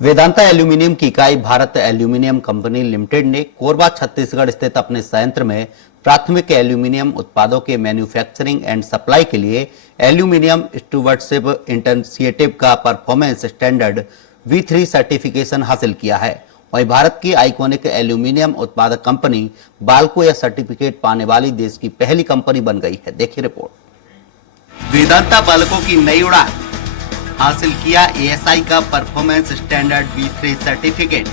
Vedanta aluminium की इकाई Bharat aluminium company limited ने कोरबा छत्तीसगढ़ स्थित अपने संयंत्र में प्राथमिक एल्यूमीनियम उत्पादों के मैन्युफैक्चरिंग एंड सप्लाई के लिए एल्यूमीनियम स्टूवर्डशिप इंटरसिएटिव का परफॉर्मेंस स्टैंडर्ड V3 सर्टिफिकेशन हासिल किया है। वहीं भारत की आइकॉनिक एल्यूमीनियम उत्पादक कंपनी बाल्को यह सर्टिफिकेट पाने वाली देश की पहली कंपनी बन गई है। देखिए रिपोर्ट। वेदांता बाल्को की नई उड़ान, हासिल किया ASI का परफॉर्मेंस स्टैंडर्ड V3 सर्टिफिकेट।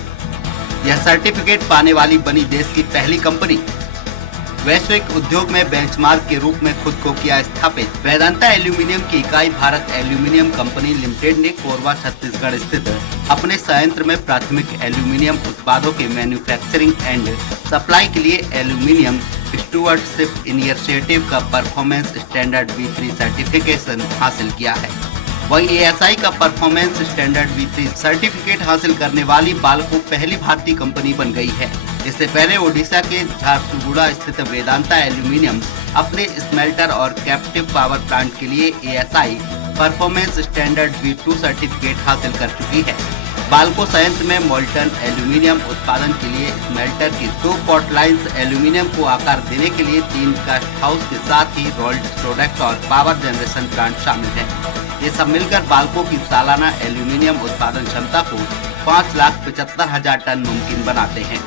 यह सर्टिफिकेट पाने वाली बनी देश की पहली कंपनी। वैश्विक उद्योग में बेंचमार्क के रूप में खुद को किया स्थापित। वेदांता एल्यूमीनियम की इकाई भारत एल्यूमीनियम कंपनी लिमिटेड ने कोरबा छत्तीसगढ़ स्थित अपने संयंत्र में प्राथमिक एल्यूमीनियम उत्पादों के मैन्युफैक्चरिंग एंड सप्लाई के लिए एल्यूमीनियम स्टूवर्डशिप इनिशिएटिव का परफॉर्मेंस स्टैंडर्ड V3 सर्टिफिकेशन हासिल किया है। वहीं ASI का परफॉर्मेंस स्टैंडर्ड V3 सर्टिफिकेट हासिल करने वाली बाल्को पहली भारतीय कंपनी बन गई है। इससे पहले ओडिशा के झारसुगुड़ा स्थित वेदांता एल्यूमीनियम अपने स्मेल्टर और कैप्टिव पावर प्लांट के लिए ASI performance standard V2 certificate हासिल कर चुकी है। बाल्को संयंत्र में मोल्टन एल्यूमीनियम उत्पादन के लिए स्मेल्टर की 2 पॉट लाइन्स, एल्यूमीनियम को आकार देने के लिए 3 कास्ट हाउस के साथ ही रोल्ड प्रोडक्ट और पावर जनरेशन प्लांट शामिल है। ये सब मिलकर बाल्को की सालाना एल्यूमीनियम उत्पादन क्षमता को 5,75,000 टन मुमकिन बनाते हैं।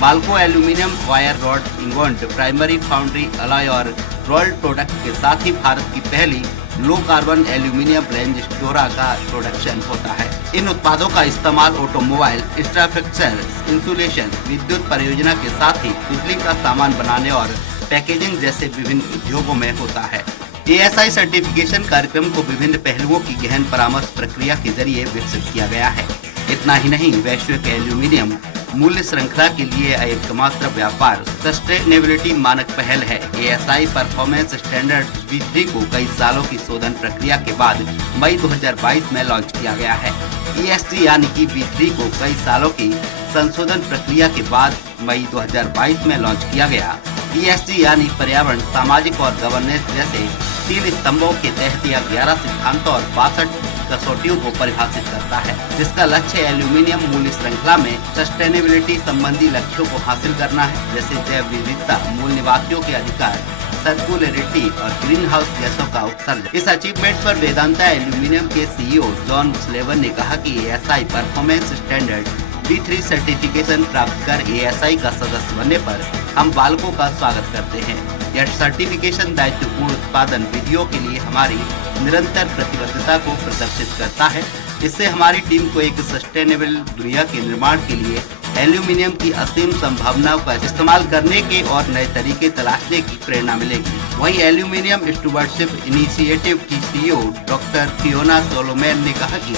Balco aluminium wire rod, ingot, primary foundry, alloy और रोल्ड प्रोडक्ट के साथ ही भारत की पहली लो कार्बन एल्यूमीनियम रेंज स्टोरा का प्रोडक्शन होता है। इन उत्पादों का इस्तेमाल ऑटोमोबाइल, इंफ्रास्ट्रक्चर, इंसुलेशन, विद्युत परियोजना के साथ ही बिजली का सामान बनाने और पैकेजिंग जैसे विभिन्न उद्योगों में होता है। ASI सर्टिफिकेशन कार्यक्रम को विभिन्न पहलुओं की गहन परामर्श प्रक्रिया के जरिए विकसित किया गया है। इतना ही नहीं, वैश्विक एल्यूमीनियम मूल्य श्रृंखला के लिए एकमात्र व्यापार सस्टेनेबिलिटी मानक पहल है। ASI परफॉर्मेंस स्टैंडर्ड V3 को कई सालों की शोधन प्रक्रिया के बाद मई 2022 में लॉन्च किया गया है। ESG यानी कि V3 को कई सालों की संशोधन प्रक्रिया के बाद मई 2022 में लॉन्च किया गया। ESG यानी पर्यावरण, सामाजिक और गवर्नेंस जैसे 3 स्तंभों के तहत यह 11 सिद्धांतों और 62 कसौटियों को परिभाषित करता है, जिसका लक्ष्य एल्यूमीनियम मूल्य श्रृंखला में सस्टेनेबिलिटी संबंधी लक्ष्यों को हासिल करना है, जैसे जैव विविधता, मूल निवासियों के अधिकार, सर्कुलरिटी और ग्रीन हाउस गैसों का उत्सर्जन। इस अचीवमेंट पर वेदांता एल्यूमीनियम के CEO जॉन स्लेवन ने कहा कि ASI performance standard V3 certification प्राप्त कर ASI का सदस्य बनने पर हम बाल्को का स्वागत करते हैं। यह सर्टिफिकेशन दायित्वपूर्ण उत्पादन विधियों के लिए हमारी निरंतर प्रतिबद्धता को प्रदर्शित करता है। इससे हमारी टीम को एक सस्टेनेबल दुनिया के निर्माण के लिए एल्यूमीनियम की असीम संभावनाओं का इस्तेमाल करने के और नए तरीके तलाशने की प्रेरणा मिलेगी। वहीं एल्यूमीनियम स्टूवर्डशिप इनिशिएटिव की CEO डॉक्टर फियोना सोलोमैन ने कहा कि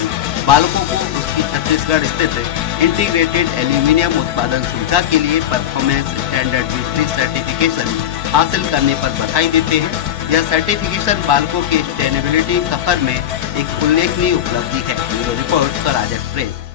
बाल्को को उसकी छत्तीसगढ़ स्थित इंटीग्रेटेड एल्यूमीनियम उत्पादन सुविधा के लिए परफॉर्मेंस स्टैंडर्ड V3 सर्टिफिकेशन हासिल करने पर बधाई देते हैं। यह सर्टिफिकेशन बाल्को के सस्टेनेबिलिटी सफर में एक उल्लेखनीय उपलब्धि है। Bureau report Swaraj express.